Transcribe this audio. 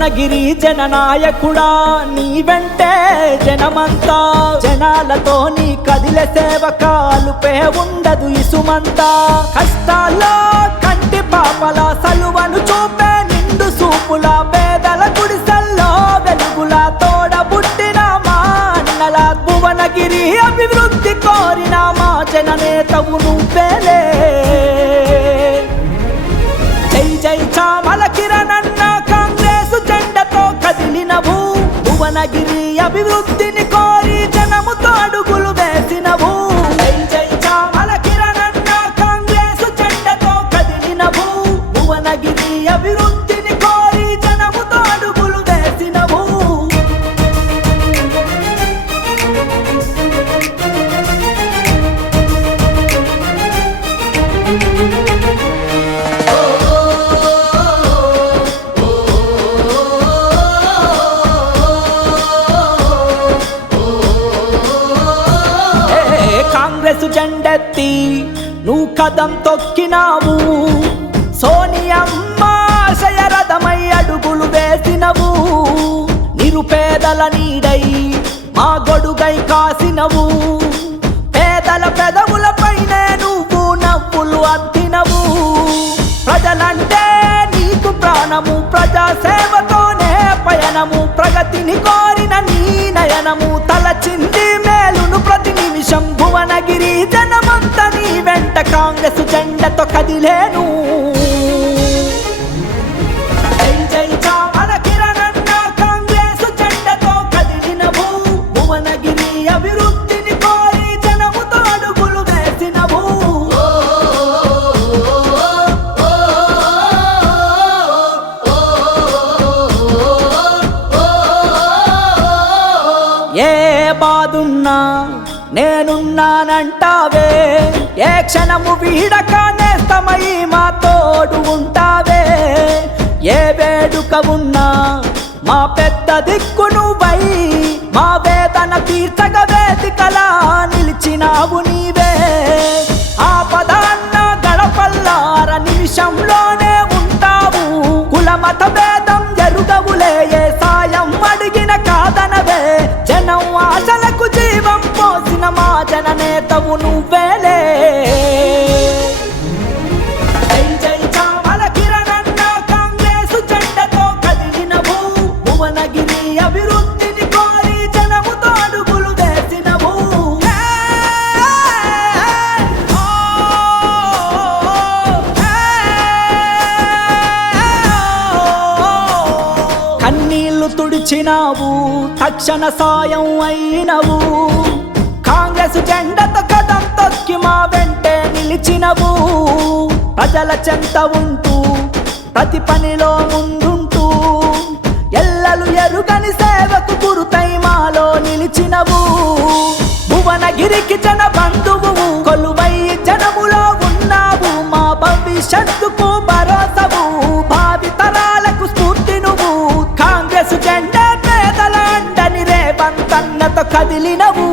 భువనగిరి జననాయకుడా నీ వెంటే జనమంతా. జనాలతో నీ కదిలే సేవకాలుపే ఉండదు ఇసుమంతా కష్టాల్లో కంటి పాపల సలువను చూపే నిండు సూపుల పేదల గుడిసల్లో వెలుగుల తోడ పుట్టిన మా అన్నల భువనగిరి అభివృద్ధి కోరిన మా జననేతవు నువ్వేలే めろって కదం తొక్కినావు. సోనియమ్మ శయరథమై అడుగులు వేసినవు. నిరుపేదల నీడై మా గొడుగై కాసినవు. పేదల పెదవులపైనే నువ్వు నవ్వులు అద్దినవు ప్రజలంటే నీకు ప్రాణము ప్రజాసేవతోనే పయనము. ప్రగతిని కోరిన నీ నయనము తలచింది మేలును ప్రతి నిమిషం భువనగిరి జనమంత నీ కాంగ్రెస్ జెండతో కదిలేను. జై జై అభివృద్ధిని జనముతో అడుగులు ఏ బాదున్నా నేనున్నానంటావే. ఏ క్షణము వీడక నేస్తమై మా తోడు ఉంటావే. ఏ వేడుక ఉన్నా మా పెద్ద దిక్కు నువ్వై మా వేదన తీర్చగ వేదికలా నిలిచినావు నీవే. ఆ పదాన్న గడపల్లార నిమిషంలోనే ఉంటావు. కులమత అడుగులు నువ్వేలే కన్నీళ్ళు తుడిచినావు తక్షణ సాయం అయినవు పసి జెండతో కదం తొక్కి మా వెంటే నిలిచినవు. ప్రజల చెంత ఉంటూ ప్రతి పనిలో ముందుంటూ ఎల్లలు ఎరుగని సేవకు గురుతై మాలో నిలిచినవు. భువనగిరికి జన బంధువు కొలువై జనములో ఉన్నావు. మా భవిష్యత్తుకు భరోసవు భావితరాలకు స్ఫూర్తి నువ్వు కాంగ్రెస్ జెండా పేదలండని రేపంతన్నత కదిలినవు.